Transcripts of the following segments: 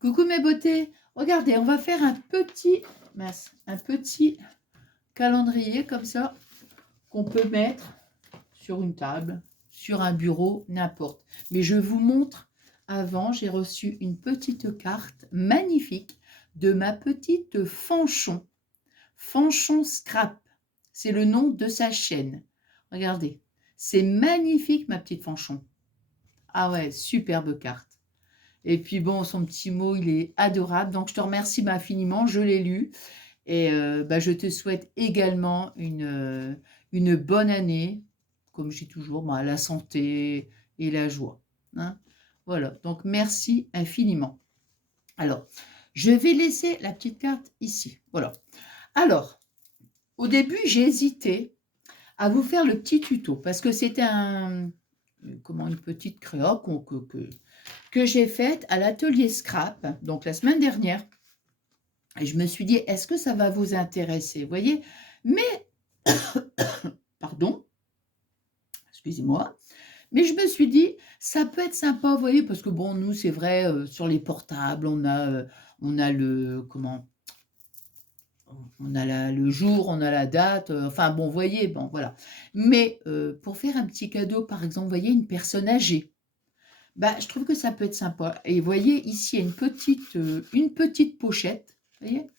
Coucou mes beautés. Regardez, on va faire un petit calendrier comme ça qu'on peut mettre sur une table, sur un bureau, n'importe. Mais je vous montre avant, j'ai reçu une petite carte magnifique de ma petite Fanchon. Fanchon Scrap. C'est le nom de sa chaîne. Regardez, c'est magnifique ma petite Fanchon. Ah ouais, superbe carte. Et puis bon, son petit mot, il est adorable. Donc je te remercie infiniment, je l'ai lu. Et je te souhaite également une bonne année, comme je dis toujours, la santé et la joie. Hein. Voilà, donc merci infiniment. Alors, je vais laisser la petite carte ici. Voilà. Alors, au début, j'ai hésité à vous faire le petit tuto, parce que c'était une petite créa que j'ai faite à l'atelier Scrap, donc la semaine dernière. Et je me suis dit, est-ce que ça va vous intéresser? Vous voyez? Mais, pardon, excusez-moi, mais je me suis dit, ça peut être sympa, vous voyez, parce que bon, nous, c'est vrai, sur les portables, on a le, comment, on a le jour, on a la date, enfin bon, vous voyez, bon, voilà. Mais pour faire un petit cadeau, par exemple, vous voyez, une personne âgée, je trouve que ça peut être sympa. Et vous voyez, ici, il y a une petite pochette, vous voyez?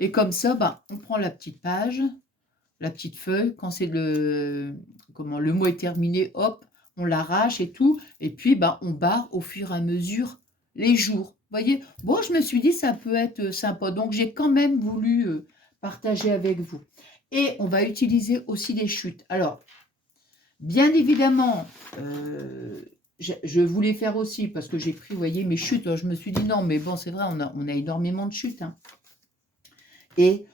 Et comme ça, on prend la petite page, la petite feuille, quand c'est le mot est terminé, hop, on l'arrache et tout, et puis on barre au fur et à mesure les jours. Vous voyez? Bon, je me suis dit ça peut être sympa, donc j'ai quand même voulu partager avec vous. Et on va utiliser aussi des chutes. Alors, bien évidemment, je voulais faire aussi, parce que j'ai pris, vous voyez, mes chutes, alors je me suis dit non, mais bon, c'est vrai, on a énormément de chutes. Hein. Et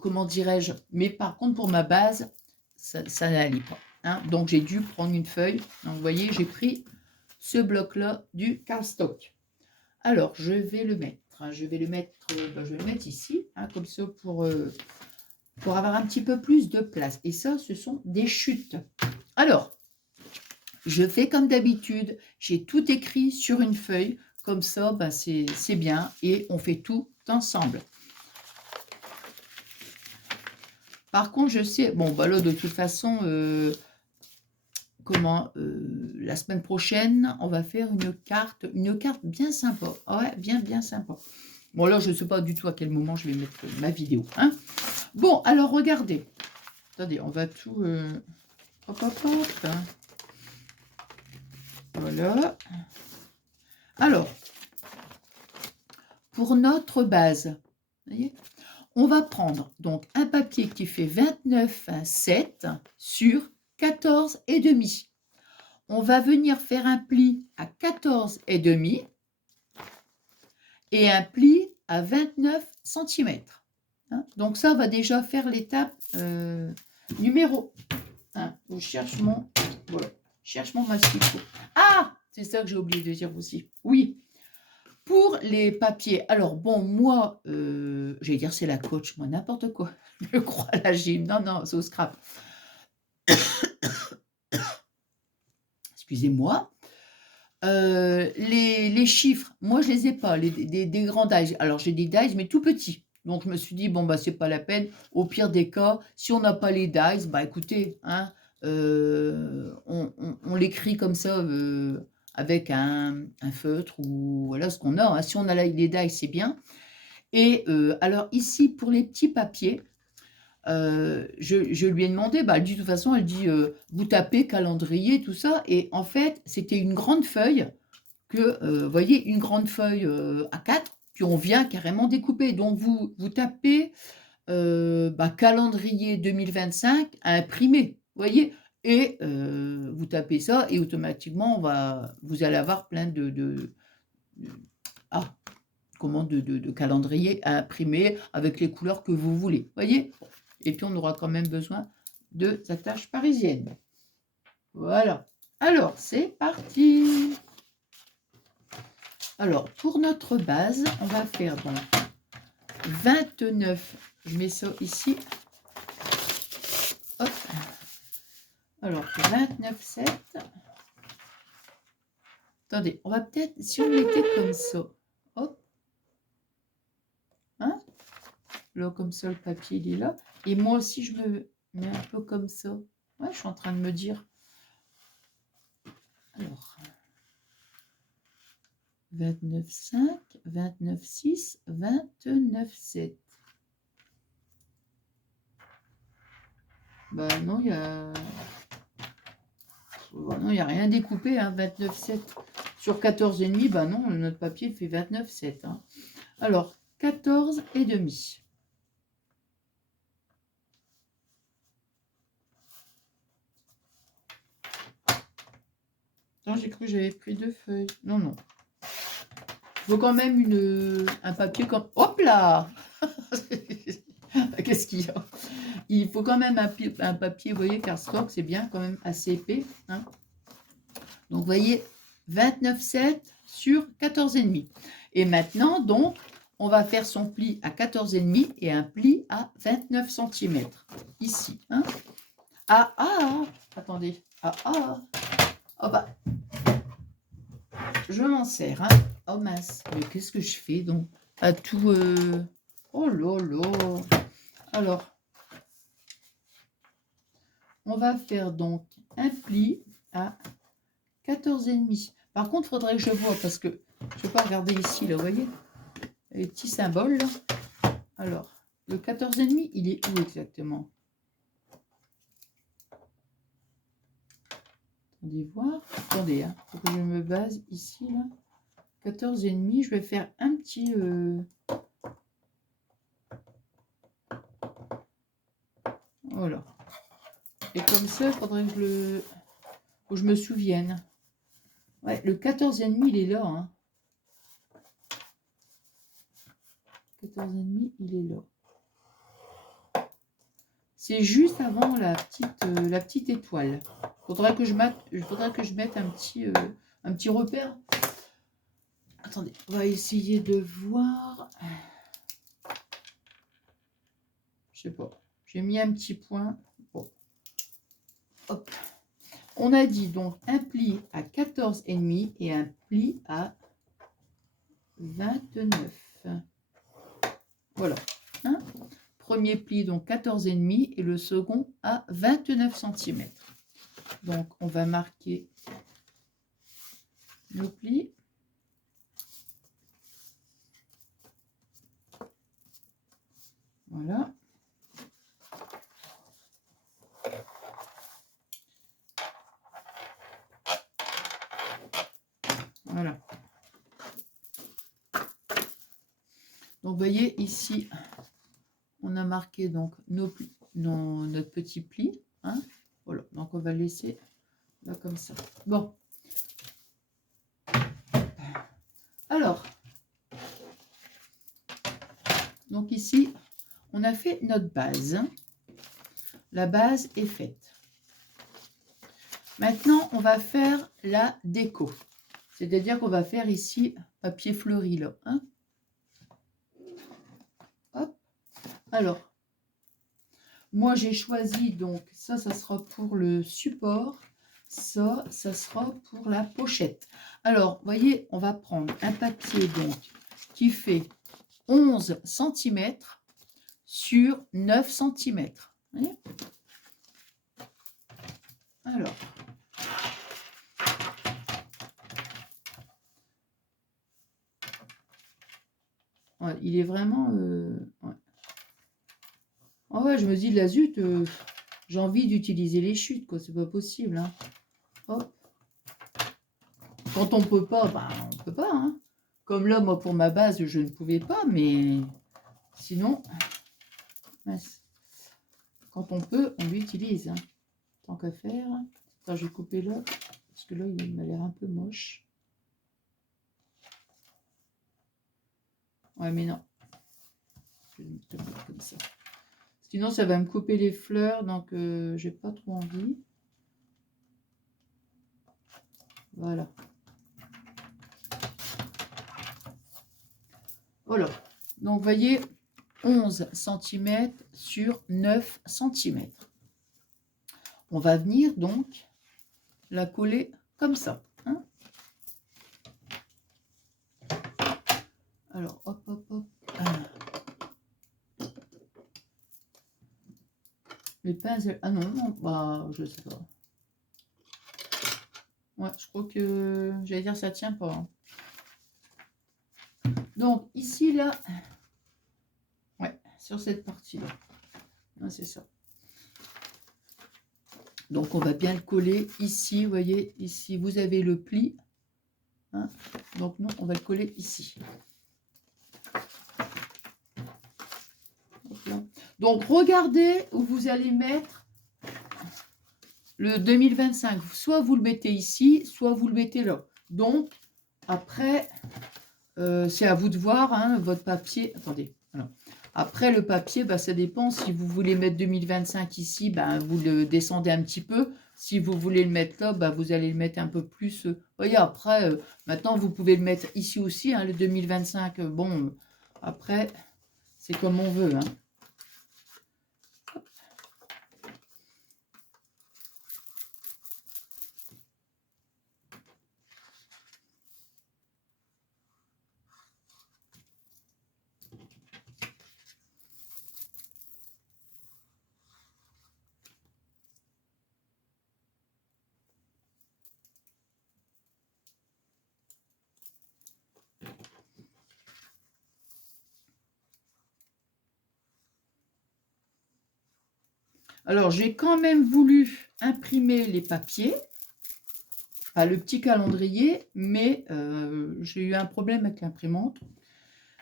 comment dirais-je, mais par contre pour ma base, ça n'allait pas. Hein. Donc j'ai dû prendre une feuille. Donc vous voyez, j'ai pris ce bloc-là du cardstock. Alors je vais le mettre. Hein, je vais le mettre ici, hein, comme ça pour avoir un petit peu plus de place. Et ça, ce sont des chutes. Alors, je fais comme d'habitude, j'ai tout écrit sur une feuille. Comme ça, c'est bien. Et on fait tout ensemble. Par contre, je sais, bon, là, de toute façon, la semaine prochaine, on va faire une carte bien sympa. Ah ouais, bien sympa. Bon, là, je ne sais pas du tout à quel moment je vais mettre ma vidéo. Hein. Bon, alors, regardez. Attendez, on va tout... hop. Hein. Voilà. Alors, pour notre base, vous voyez, on va prendre donc un papier qui fait 29,7 sur 14,5. On va venir faire un pli à 14,5 et un pli à 29 cm. Hein, donc ça, on va déjà faire l'étape numéro 1. Je cherche mon mastic. Ah, c'est ça que j'ai oublié de dire aussi. Oui, pour les papiers. Alors bon, moi, j'allais dire c'est la coach, moi n'importe quoi. Je crois à la gym. Non, c'est au scrap. Excusez-moi. Les chiffres, moi je les ai pas, des grands dies. Alors j'ai des dies, mais tout petits. Donc je me suis dit, bon, c'est pas la peine. Au pire des cas, si on n'a pas les dies, écoutez, hein, on l'écrit comme ça avec un feutre ou voilà ce qu'on a. Hein. Si on a les dies, c'est bien. Et alors ici, pour les petits papiers, je lui ai demandé, elle dit de toute façon, elle dit, vous tapez calendrier, tout ça. Et en fait, c'était une grande feuille vous voyez, une grande feuille A4, puis on vient carrément découper. Donc, vous tapez calendrier 2025 à imprimer, vous voyez, et vous tapez ça, et automatiquement, vous allez avoir plein de calendriers à imprimer avec les couleurs que vous voulez, voyez. Et puis, on aura quand même besoin de attaches parisiennes. Voilà. Alors, c'est parti. Alors, pour notre base, on va faire donc 29. Je mets ça ici. Hop. Alors, 29,7. Attendez, on va peut-être, si on mettait comme ça, hop, hein, là, comme ça, le papier, il est là. Et moi aussi, je me mets un peu comme ça. Ouais, je suis en train de me dire. Alors, 29,5, 29,6, 29,7. Bah non, il y a... Non, il n'y a rien découpé, hein, 29,7. Sur 14,5, bah non, notre papier fait 29,7. Hein. Alors, 14,5. Non, j'ai cru que j'avais pris 2 feuilles. Non, non. Il faut quand même un papier comme... Hop là. Qu'est-ce qu'il y a? Il faut quand même un papier, vous voyez, cardstock, c'est bien, quand même assez épais. Hein. Donc, vous voyez, 29,7 sur 14,5. Et maintenant, donc, on va faire son pli à 14,5 et un pli à 29 cm. Ici. Hein. Attendez. Oh bah, je m'en sers. Hein. Oh mince. Mais qu'est-ce que je fais donc? À tout... Oh là là. Alors, on va faire donc un pli à 14,5. Par contre, il faudrait que je vois parce que je ne vais pas regarder ici, là, vous voyez, les petits symboles. Là. Alors, le 14,5, il est où exactement? Attendez voir. Attendez, hein, faut que je me base ici, là. 14,5, je vais faire un petit... Voilà. Et comme ça, il faudrait que je me souvienne. Ouais, le 14,5, il est là. Hein. 14,5, il est là. C'est juste avant la petite étoile. Faudrait que je mette un petit repère. Attendez, on va essayer de voir. Je sais pas. J'ai mis un petit point. Bon. Hop. On a dit donc un pli à 14,5 et un pli à 29. Voilà. Hein, premier pli donc 14,5 et le second à 29 cm. Donc on va marquer nos plis. Voilà. Voilà. Donc vous voyez ici, on a marqué donc notre petit pli. Hein. Voilà, donc on va laisser là comme ça. Bon. Alors, donc ici, on a fait notre base. La base est faite. Maintenant, on va faire la déco. C'est-à-dire qu'on va faire ici papier fleuri là. Hein. Hop. Alors, moi j'ai choisi donc ça sera pour le support. Ça sera pour la pochette. Alors, vous voyez, on va prendre un papier donc qui fait 11 cm sur 9 cm. Voyez. Alors, ouais, il est vraiment... ouais. Oh ouais, je me dis, la zut, j'ai envie d'utiliser les chutes, quoi. C'est pas possible. Hein. Hop. Quand on peut pas, ben, on peut pas. Hein. Comme là, moi, pour ma base, je ne pouvais pas, mais sinon, quand on peut, on l'utilise. Hein. Tant qu'à faire. Attends, je vais couper là, parce que là, il m'a l'air un peu moche. Ouais, mais non. Je vais te mettre comme ça. Sinon, ça va me couper les fleurs, donc j'ai pas trop envie. Voilà. Voilà. Donc, vous voyez, 11 cm sur 9 cm. On va venir donc la coller comme ça. Hein. Alors, hop, hop, hop. Ah. Les pinces, ah non, non, bah, je sais pas. Ouais, je crois que, j'allais dire, ça tient pas. Hein. Donc, ici, là, ouais, sur cette partie-là. Ah, c'est ça. Donc, on va bien le coller ici, vous voyez, ici, vous avez le pli. Hein. Donc, nous, on va le coller ici. Donc, regardez où vous allez mettre le 2025. Soit vous le mettez ici, soit vous le mettez là. Donc, après, c'est à vous de voir, hein, votre papier. Attendez, alors. Après, le papier, bah, ça dépend. Si vous voulez mettre 2025 ici, bah, vous le descendez un petit peu. Si vous voulez le mettre là, bah, vous allez le mettre un peu plus. Voyez, après, maintenant, vous pouvez le mettre ici aussi, hein, le 2025. Bon, après, c'est comme on veut. Hein. Alors, j'ai quand même voulu imprimer les papiers, pas le petit calendrier, mais j'ai eu un problème avec l'imprimante.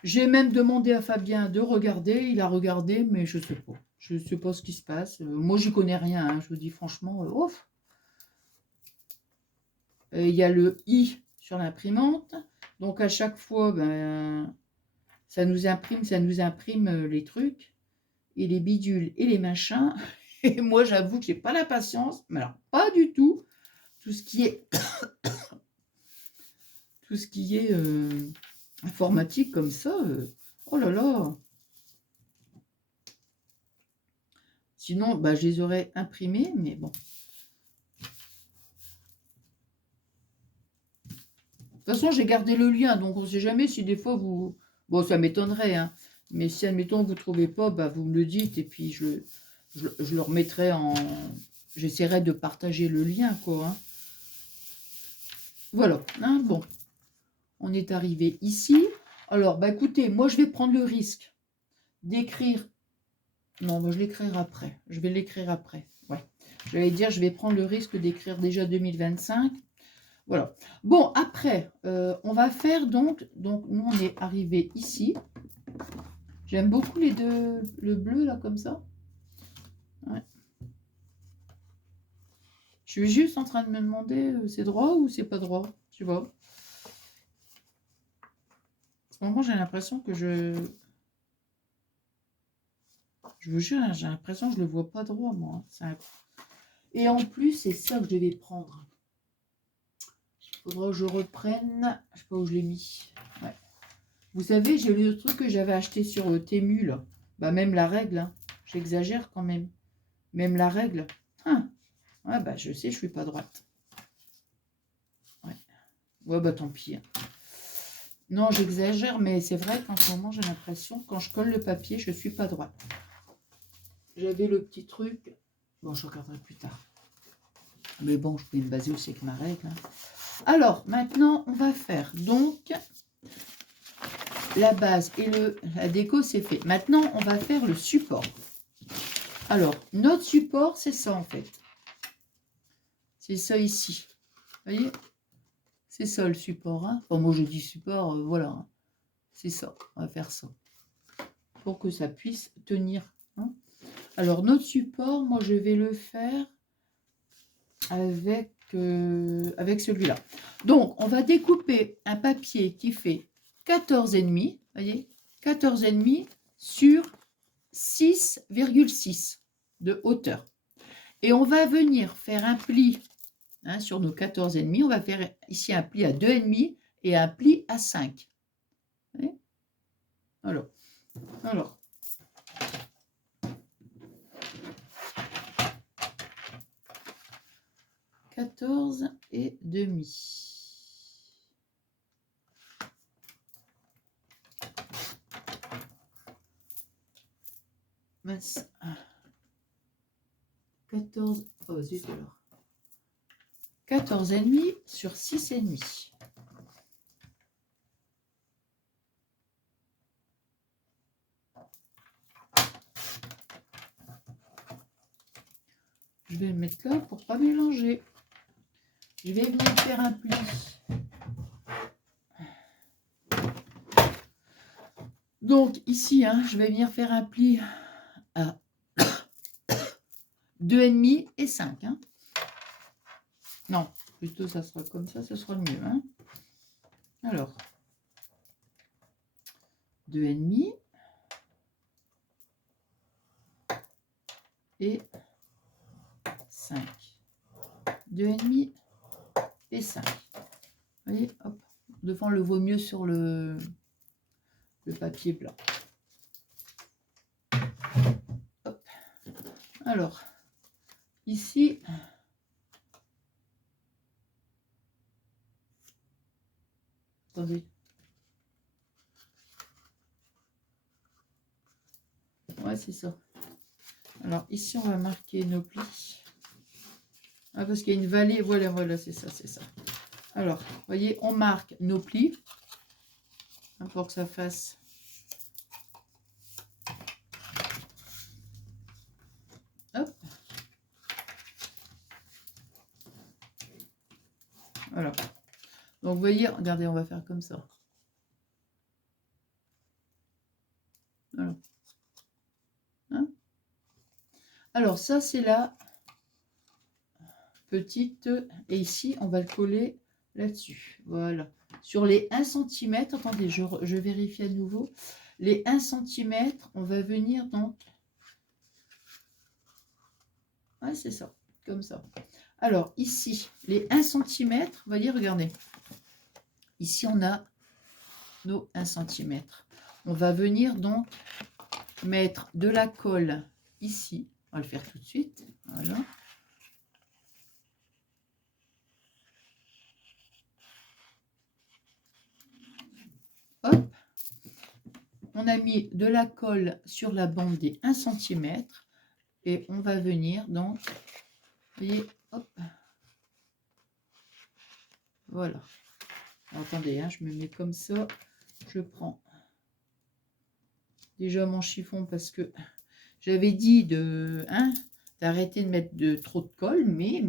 J'ai même demandé à Fabien de regarder, il a regardé, mais je ne sais pas. Je ne sais pas ce qui se passe. Moi, j'y connais rien, hein, je vous dis franchement, ouf. Il y a le i sur l'imprimante, donc à chaque fois, ben, ça nous imprime les trucs, et les bidules, et les machins. Et moi, j'avoue que j'ai pas la patience, mais alors pas du tout. Tout ce qui est, informatique comme ça, oh là là. Sinon, bah, je les aurais imprimés, mais bon. De toute façon, j'ai gardé le lien, donc on ne sait jamais si des fois vous... Bon, ça m'étonnerait, hein. Mais si, admettons, vous ne trouvez pas, bah, vous me le dites, et puis je le remettrai en... J'essaierai de partager le lien, quoi. Hein. Voilà, hein, bon. On est arrivé ici. Alors, bah écoutez, moi, je vais prendre le risque d'écrire... Non, bah, je l'écrirai après. Je vais l'écrire après, ouais. J'allais dire, je vais prendre le risque d'écrire déjà 2025. Voilà. Bon, après, on va faire donc nous, on est arrivé ici. J'aime beaucoup les deux, le bleu, là, comme ça. Ouais. Je suis juste en train de me demander, c'est droit ou c'est pas droit, tu vois. En ce moment, j'ai l'impression que je vous jure, hein, j'ai l'impression que je le vois pas droit, moi. Et en plus, c'est ça que je devais prendre. Il faudra que je reprenne. Je sais pas où je l'ai mis. Ouais. Vous savez, j'ai le truc que j'avais acheté sur Temu, là. Bah, même la règle, hein. J'exagère quand même. Même la règle. Hein. Ouais, bah, je sais, je suis pas droite. Ouais. Ouais, bah, tant pis. Hein. Non, j'exagère, mais c'est vrai qu'en ce moment, j'ai l'impression, quand je colle le papier, je suis pas droite. J'avais le petit truc. Bon, je regarderai plus tard. Mais bon, je peux me baser aussi avec ma règle. Hein. Alors, maintenant, on va faire donc la base et la déco, c'est fait. Maintenant, on va faire le support. Alors, notre support, c'est ça en fait. C'est ça ici. Vous voyez? C'est ça le support. Hein. Enfin, moi, je dis support, voilà. C'est ça. On va faire ça. Pour que ça puisse tenir. Hein. Alors, notre support, moi, je vais le faire avec celui-là. Donc, on va découper un papier qui fait 14,5, voyez, 14,5 sur 6,6 de hauteur. Et on va venir faire un pli hein, sur nos 14,5. On va faire ici un pli à 2,5 et un pli à 5. Voyez alors. 14,5. mince. 14. Oh, zut alors. 14,5 sur 6,5. Je vais le mettre là pour pas mélanger. Je vais venir faire un pli. Donc ici, hein, je vais venir faire un pli à 2,5 et 5. Hein. Non, plutôt ça sera comme ça sera le mieux. Hein. Alors, 2,5 et 5. 2,5 et 5. Vous voyez, hop, devant le vaut mieux sur le papier blanc. Hop. Alors, ici, attendez. Ouais, c'est ça. Alors, ici, on va marquer nos plis. Ah, parce qu'il y a une vallée. Voilà, voilà, c'est ça, c'est ça. Alors, vous voyez, on marque nos plis. Hein, pour que ça fasse... Hop. Voilà. Donc, vous voyez, regardez, on va faire comme ça. Voilà. Hein? Alors, ça, c'est la petite. Et ici, on va le coller là-dessus. Voilà. Sur les 1 cm, attendez, je vérifie à nouveau. Les 1 cm, on va venir donc... Ouais, c'est ça, comme ça. Alors, ici, les 1 cm, on va dire, regardez. Ici, on a nos 1 cm. On va venir donc mettre de la colle ici. On va le faire tout de suite. Voilà. Hop. On a mis de la colle sur la bande des 1 cm. Et on va venir donc, vous voyez, hop. Voilà. Alors, attendez, hein, je me mets comme ça. Je prends déjà mon chiffon parce que j'avais dit d'arrêter de mettre trop de colle, mais,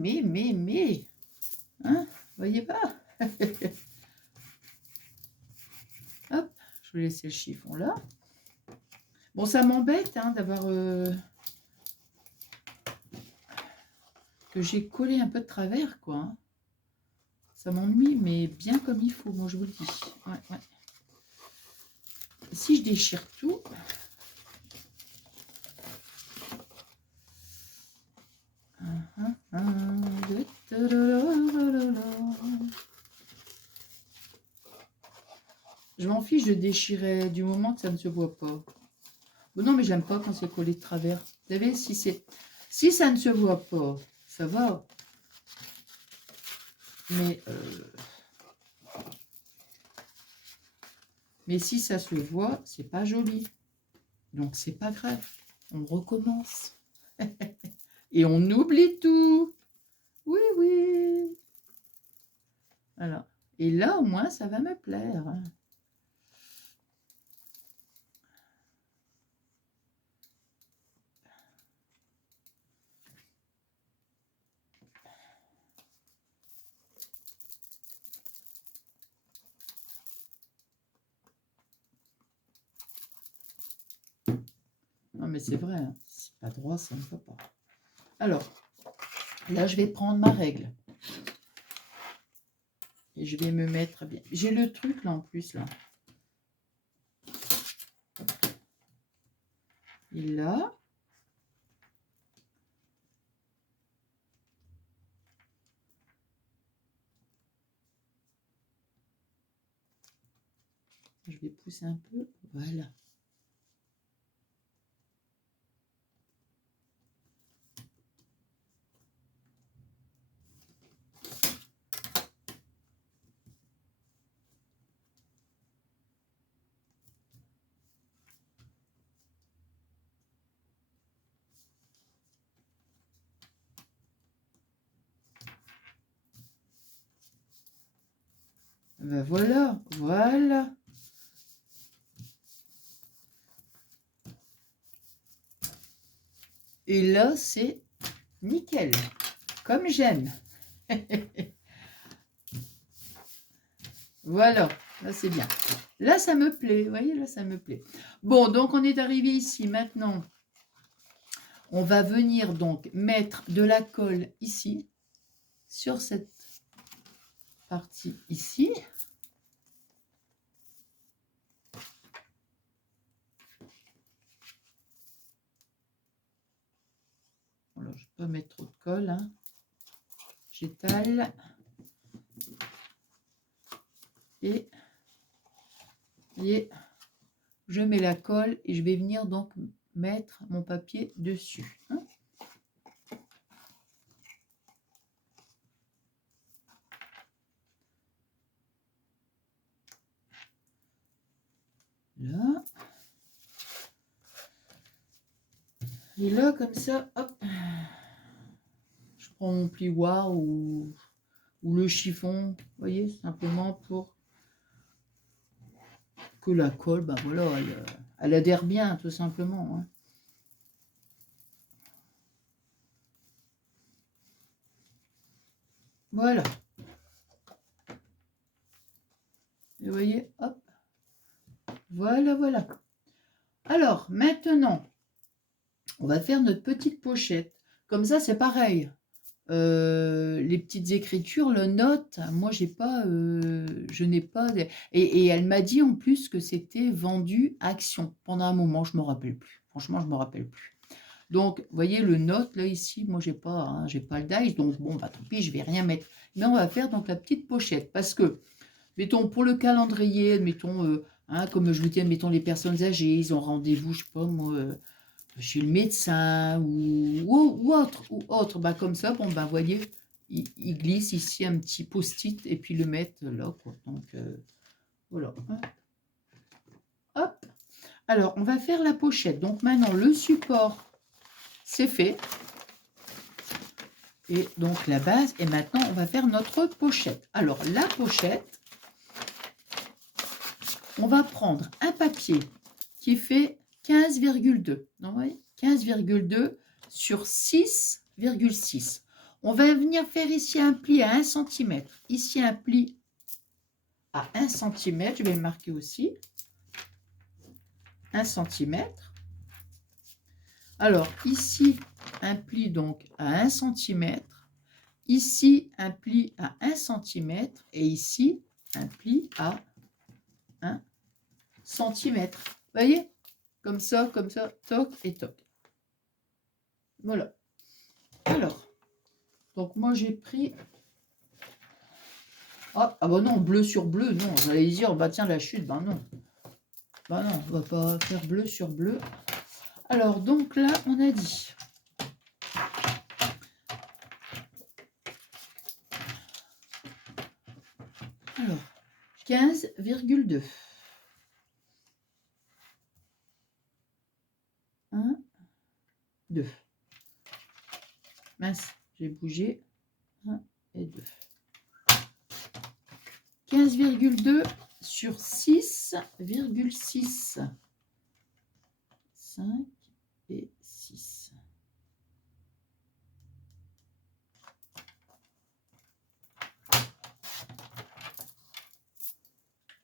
hein, voyez pas. Hop, je vais laisser le chiffon là. Bon, ça m'embête hein, d'avoir que j'ai collé un peu de travers, quoi. Hein. Ça m'ennuie, mais bien comme il faut, moi je vous le dis. Ouais, ouais. Si je déchire tout, je m'en fiche de déchirer du moment que ça ne se voit pas. Bon, non, mais j'aime pas quand c'est collé de travers. Vous savez, si ça ne se voit pas, ça va. Mais si ça se voit, c'est pas joli. Donc c'est pas grave. On recommence. Et on oublie tout. Oui, oui. Voilà. Et là, au moins, ça va me plaire. Non, mais c'est vrai. Hein. C'est pas droit, ça ne va pas. Alors, là, je vais prendre ma règle. Et je vais me mettre bien. J'ai le truc là en plus là. Et là. Je vais pousser un peu. Voilà. Ben voilà, voilà. Et là, c'est nickel, comme j'aime. Voilà, là c'est bien. Là, ça me plaît, vous voyez, là, ça me plaît. Bon, donc on est arrivé ici. Maintenant, on va venir donc mettre de la colle ici, sur cette partie ici. Alors, je ne vais pas mettre trop de colle, hein. J'étale. Et je mets la colle et je vais venir donc mettre mon papier dessus, hein. Là. Et là, comme ça, hop. Je prends mon plioir ou le chiffon, vous voyez, simplement pour que la colle, ben voilà, elle adhère bien, tout simplement, hein. Voilà. Et vous voyez, hop. Voilà, voilà. Alors, maintenant, on va faire notre petite pochette. Comme ça, c'est pareil. Les petites écritures, le note, moi, j'ai pas, je n'ai pas... Et elle m'a dit en plus que c'était vendu à Action. Pendant un moment, je me rappelle plus. Franchement, je me rappelle plus. Donc, vous voyez, le note, là, ici, moi, j'ai pas, hein, j'ai pas le dice. Donc, bon, bah, tant pis, je vais rien mettre. Mais on va faire donc la petite pochette. Parce que, mettons, pour le calendrier, mettons, hein, comme je vous dis, mettons, les personnes âgées, ils ont rendez-vous, je sais pas, moi, chez le médecin ou autre. Bah, comme ça, bon, bah, voyez, il glisse ici un petit post-it et puis le mettre là, quoi. Donc, voilà. Hop. Alors, on va faire la pochette. Donc, maintenant, le support, c'est fait. Et donc, la base. Et maintenant, on va faire notre pochette. Alors, la pochette, on va prendre un papier qui fait 15,2. Vous voyez, 15,2 sur 6,6. On va venir faire ici un pli à 1 cm. Ici, un pli à 1 cm. Je vais le marquer aussi. 1 cm. Alors, ici, un pli donc à 1 cm. Ici, un pli à 1 cm. Et ici, un pli à 1 cm. Vous voyez? Comme ça, toc et toc. Voilà. Alors, donc moi j'ai pris... Ah bah non, bleu sur bleu, non. J'allais dire, bah tiens, la chute, bah non. Bah non, on va pas faire bleu sur bleu. Alors, donc là, on a dit... Alors, 15,2. 1, 2. Mince, j'ai bougé. 1 et 2. 15,2 sur 6,6. 5 et 6.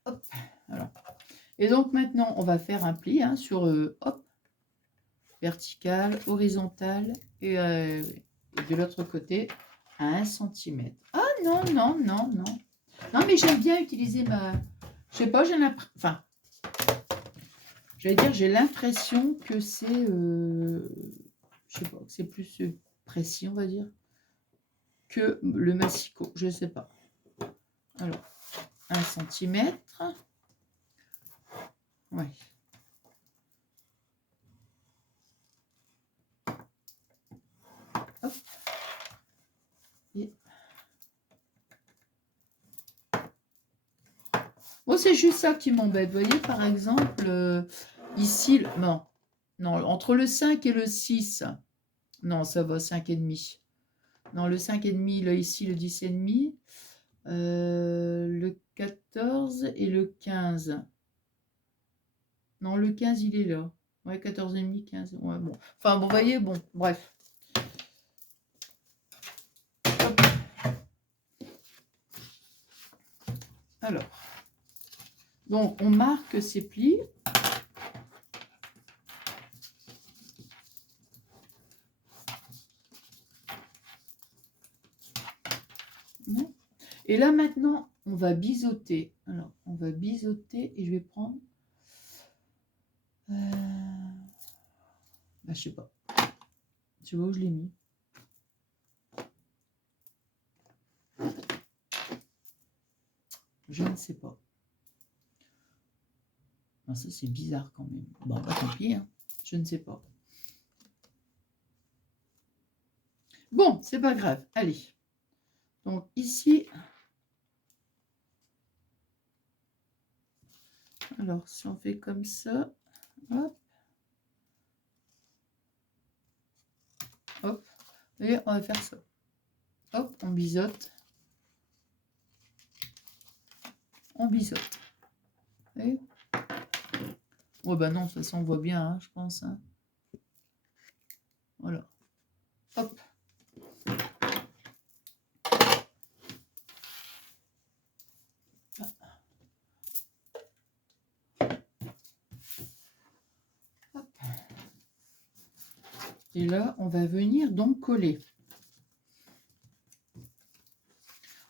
Hop, voilà. Et donc maintenant, on va faire un pli, hein, sur, hop, vertical, horizontal et de l'autre côté à 1 cm. Ah non, non, non, non. Non, mais j'aime bien utiliser ma... Je sais pas, j'ai l'impression... Enfin, j'allais dire, j'ai l'impression que c'est... je sais pas, que c'est plus précis, on va dire, que le massicot. Je sais pas. Alors, 1 cm. Ouais. Hop. Et... Bon, c'est juste ça qui m'embête. Vous voyez, par exemple, ici, non, entre le 5 et le 6, non, ça va, 5,5. Non, le 5,5, là, ici, le 10,5. Le 4, 14 et le 15. Non, le 15, il est là. Ouais, 14 et demi, 15. Ouais, bon. Enfin, bon, vous voyez, bon, bref. Hop. Alors. Donc, on marque ces plis. Et là, maintenant, on va biseauter. Alors, on va biseauter et je vais prendre... Bah, je sais pas. Tu vois où je l'ai mis? Je ne sais pas. Non, ça, c'est bizarre quand même. Bon, bah, tant pis, hein. Je ne sais pas. Bon, c'est pas grave. Allez. Donc, ici... Alors, si on fait comme ça... Hop. Hop. Et on va faire ça. Hop, on biseaute. On biseaute. Et... Ouais, bah non, de toute façon, on voit bien, hein, je pense. Hein. Voilà. Hop. Hop. Et là, on va venir donc coller.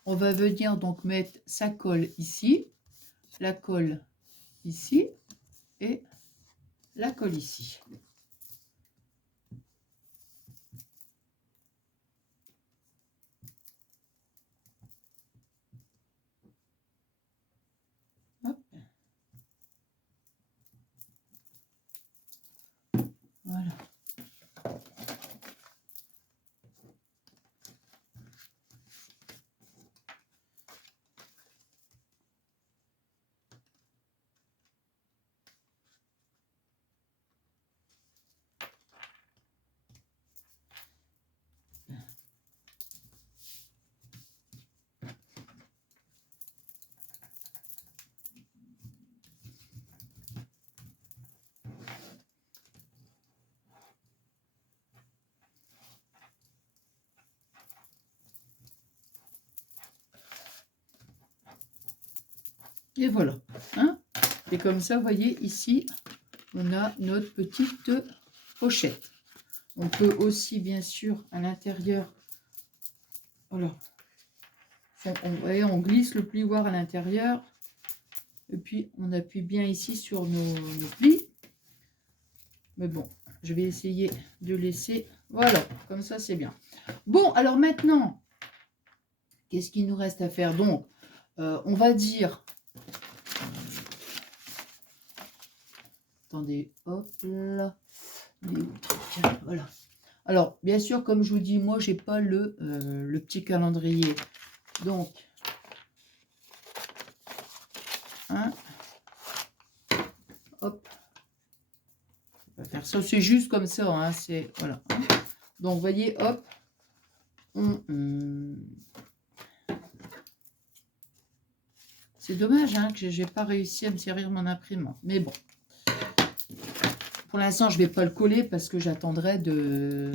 On va venir donc mettre sa colle ici, la colle ici et la colle ici. Hop. Voilà. Et voilà. Hein, et comme ça, vous voyez, ici, on a notre petite pochette. On peut aussi, bien sûr, à l'intérieur, voilà. Voyez, on glisse le plioir à l'intérieur. Et puis, on appuie bien ici sur nos plis. Mais bon, je vais essayer de laisser... Voilà, comme ça, c'est bien. Bon, alors maintenant, qu'est-ce qu'il nous reste à faire? Donc, on va dire... Attendez, hop là. Voilà. Alors, bien sûr, comme je vous dis, moi, j'ai pas le petit calendrier. Donc, hein, hop. On va faire ça, c'est juste comme ça. Hein, c'est voilà. Hein. Donc, vous voyez, hop. C'est dommage hein, que j'ai pas réussi à me servir mon imprimante. Mais bon. Pour l'instant, je ne vais pas le coller parce que j'attendrai de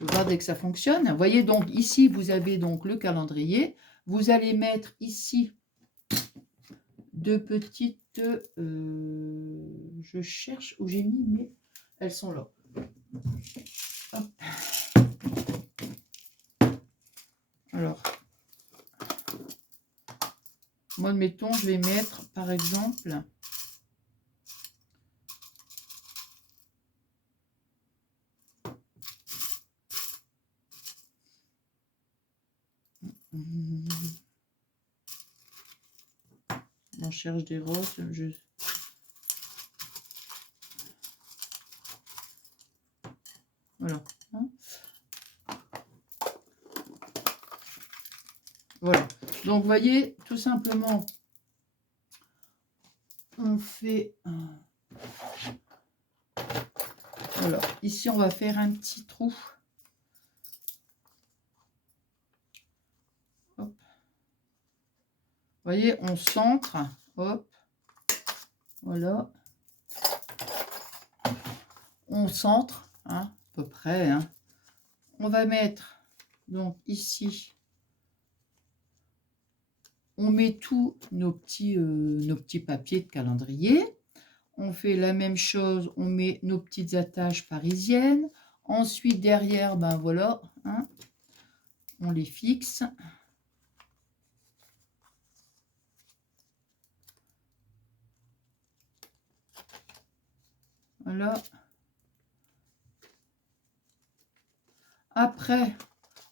voir dès que ça fonctionne. Vous voyez, donc ici, vous avez donc le calendrier. Vous allez mettre ici deux petites... je cherche où j'ai mis, mais elles sont là. Hop. Alors, moi, admettons, je vais mettre, par exemple... On cherche des roses. Voilà. Hein, voilà. Donc, vous voyez, tout simplement, on fait... Alors, ici, on va faire un petit trou. Hop. voyez, on centre. Hop. Voilà. On centre, hein, à peu près. Hein. On va mettre, donc ici, on met tous nos petits papiers de calendrier. On fait la même chose, on met nos petites attaches parisiennes. Ensuite, derrière, ben voilà, hein, on les fixe. Voilà. Après,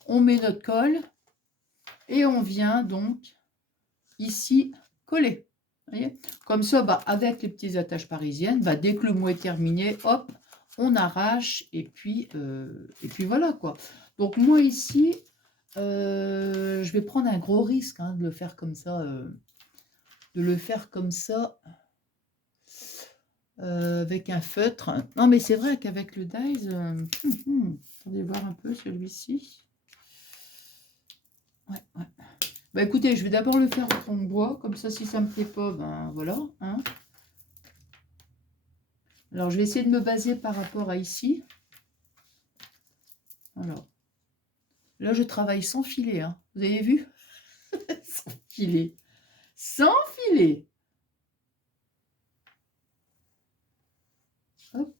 on met notre colle et on vient donc ici coller. Voyez, comme ça, bah, avec les petites attaches parisiennes, bah, dès que le mot est terminé, hop, on arrache et puis voilà quoi. Donc moi ici, je vais prendre un gros risque hein, de le faire comme ça, avec un feutre. Non mais c'est vrai qu'avec le dies, attendez voir un peu celui-ci. Ouais. Bah écoutez, je vais d'abord le faire en bois, comme ça si ça me plaît pas, ben voilà. Hein. Alors je vais essayer de me baser par rapport à ici. Alors, là je travaille sans filet, hein. Vous avez vu? Sans filet. Sans filet. Hop.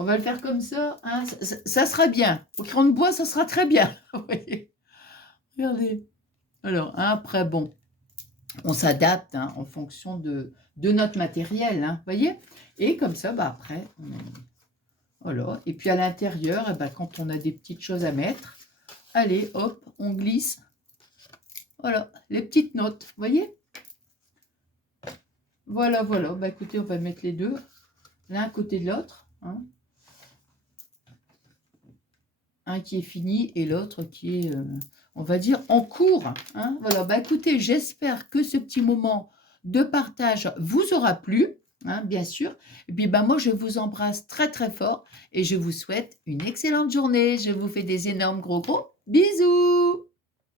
On va le faire comme ça, hein. Ça sera bien. Au crayon de bois, ça sera très bien. Vous voyez. Regardez. Alors, hein, après, bon, on s'adapte hein, en fonction de notre matériel. Hein, voyez. Et comme ça, bah, après, voilà. Et puis à l'intérieur, eh ben, quand on a des petites choses à mettre, allez, hop, on glisse. Voilà, les petites notes, vous voyez? Voilà. Bah, écoutez, on va mettre les deux, l'un à côté de l'autre. Hein. Un qui est fini et l'autre qui est, on va dire, en cours. Hein. Voilà, bah, écoutez, j'espère que ce petit moment de partage vous aura plu, hein, bien sûr. Et puis, bah, moi, je vous embrasse très, très fort et je vous souhaite une excellente journée. Je vous fais des énormes gros bisous.